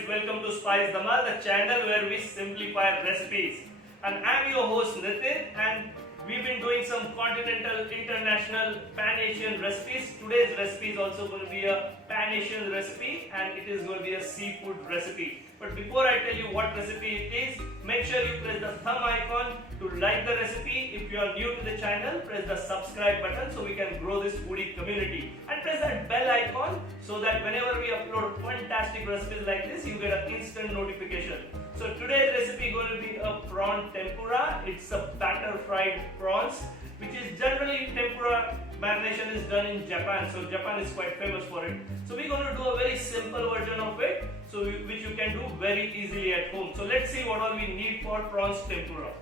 friends, welcome to Spice Dhamal, the channel where we simplify recipes. And I'm your host Nitin, and we've been doing some continental, international, pan-Asian recipes. Today's recipe is also going to be a pan-Asian recipe, and it is going to be a seafood recipe. But before I tell you what recipe it is, make sure you press the thumb icon to like the recipe. If you are new to the channel, press the subscribe button so we can grow this foodie community. And press that bell icon so that whenever we upload fantastic recipes like this, you get an instant notification. So today's recipe is going to be a prawn tempura. It's a batter fried prawns, which is generally tempura marination is done in Japan. So Japan is quite famous for it. So we're going to do a very simple version of it, which you can do very easily at home. So let's see what all we need for prawns tempura.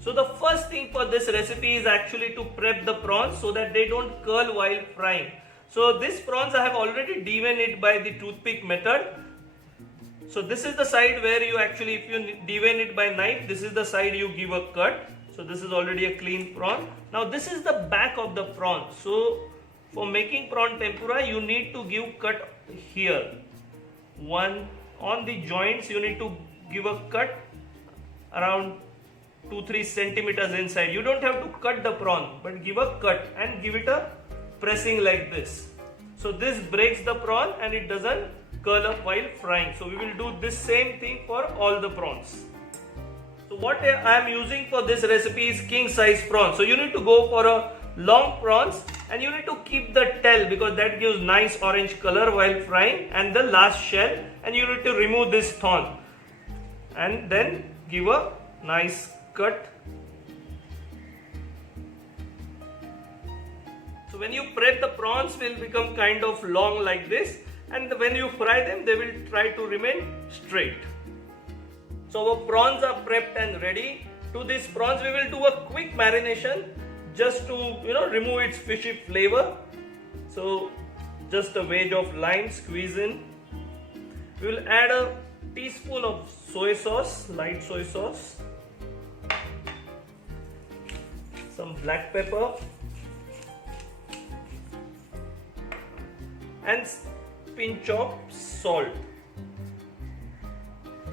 So the first thing for this recipe is actually to prep the prawns so that they don't curl while frying. So these prawns I have already deveined it by the toothpick method. So this is the side where you actually, if you devein it by knife, this is the side you give a cut. So this is already a clean prawn. Now this is the back of the prawn. So for making prawn tempura, you need to give cut here. One on the joints, you need to give a cut around 2-3 centimeters inside. You don't have to cut the prawn, but give a cut and give it a pressing like this. So this breaks the prawn and it doesn't curl up while frying. So we will do this same thing for all the prawns. So what I am using for this recipe is king size prawns. So you need to go for a long prawns and you need to keep the tail because that gives nice orange color while frying, and the last shell, and you need to remove this thorn and then give a nice cut. So when you prep, the prawns will become kind of long like this, and when you fry them they will try to remain straight. So our prawns are prepped and ready. To these prawns we will do a quick marination just to remove its fishy flavor. So just a wedge of lime squeeze in. We will add a teaspoon of soy sauce, light soy sauce, some black pepper, and pinch of salt.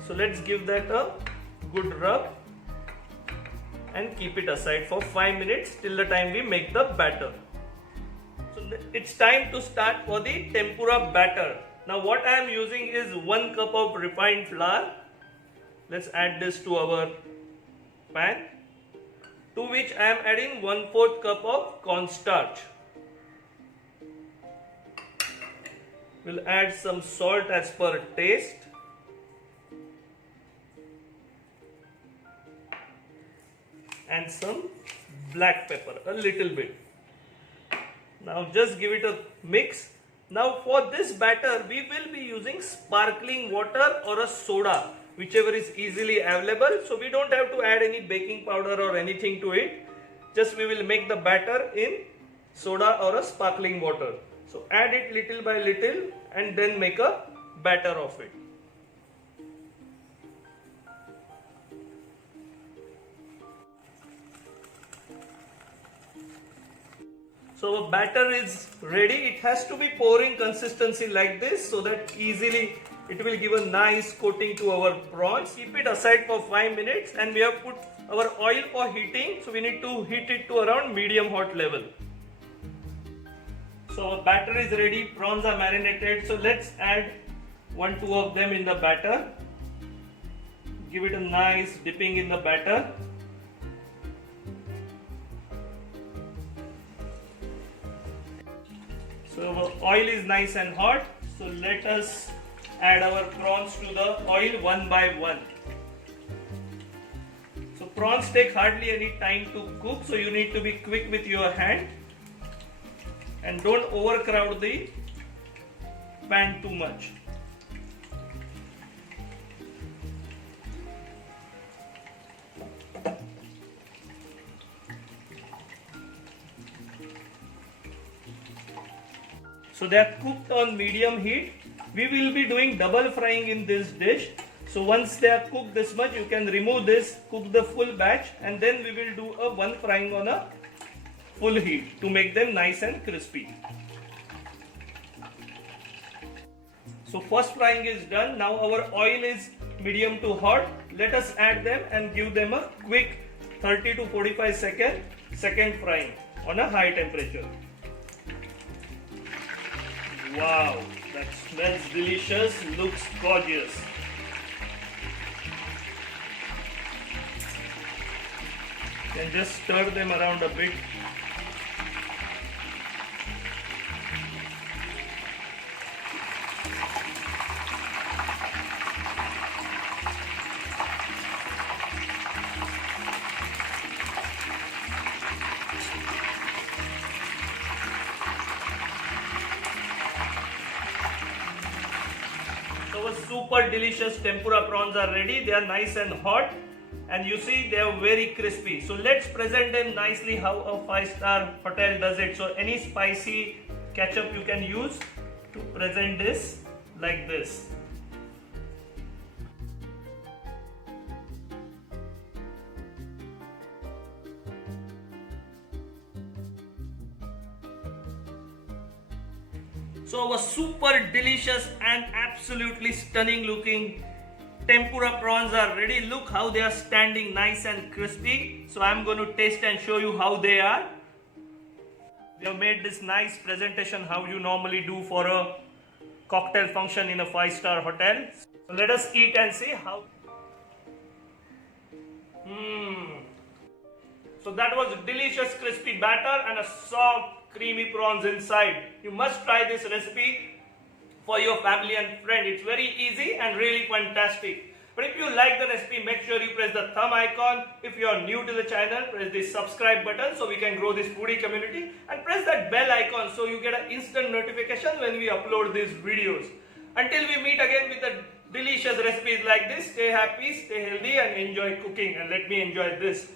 So let's give that a good rub and keep it aside for 5 minutes till the time we make the batter. So it's time to start for the tempura batter. Now what I am using is 1 cup of refined flour. Let's add this to our pan, to which I am adding 1/4 cup of cornstarch. We'll add some salt as per taste. And some black pepper, a little bit. Now just give it a mix. Now for this batter we will be using sparkling water or a soda, whichever is easily available. So we don't have to add any baking powder or anything to it. Just we will make the batter in soda or a sparkling water. So add it little by little and then make a batter of it. So our batter is ready. It has to be pouring consistency like this so that easily it will give a nice coating to our prawns. Keep it aside for 5 minutes, and we have put our oil for heating. So we need to heat it to around medium hot level. So our batter is ready. Prawns are marinated. So let's add 1-2 of them in the batter. Give it a nice dipping in the batter. So our oil is nice and hot. So let us add our prawns to the oil one by one. So prawns take hardly any time to cook, so you need to be quick with your hand and don't overcrowd the pan too much. So they are cooked on medium heat. We will be doing double frying in this dish. So once they are cooked this much, you can remove this, cook the full batch, and then we will do a one frying on a full heat to make them nice and crispy. So first frying is done. Now our oil is medium to hot. Let us add them and give them a quick 30 to 45 second frying on a high temperature. Wow, that smells delicious, looks gorgeous. You can just stir them around a bit. Our super delicious tempura prawns are ready. They are nice and hot, and you see they are very crispy. So let's present them nicely how a 5-star hotel does it. So any spicy ketchup you can use to present this like this. So our super delicious and absolutely stunning looking tempura prawns are ready. Look how they are standing nice and crispy. So I'm going to taste and show you how they are. We have made this nice presentation how you normally do for a cocktail function in a 5-star hotel. So let us eat and see how. So that was delicious crispy batter and a soft creamy prawns inside. You must try this recipe for your family and friend. It's very easy and really fantastic. But if you like the recipe, make sure you press the thumb icon. If you are new to the channel, press the subscribe button so we can grow this foodie community, and press that bell icon so you get an instant notification when we upload these videos. Until we meet again with the delicious recipes like this, stay happy, stay healthy and enjoy cooking. And let me enjoy this.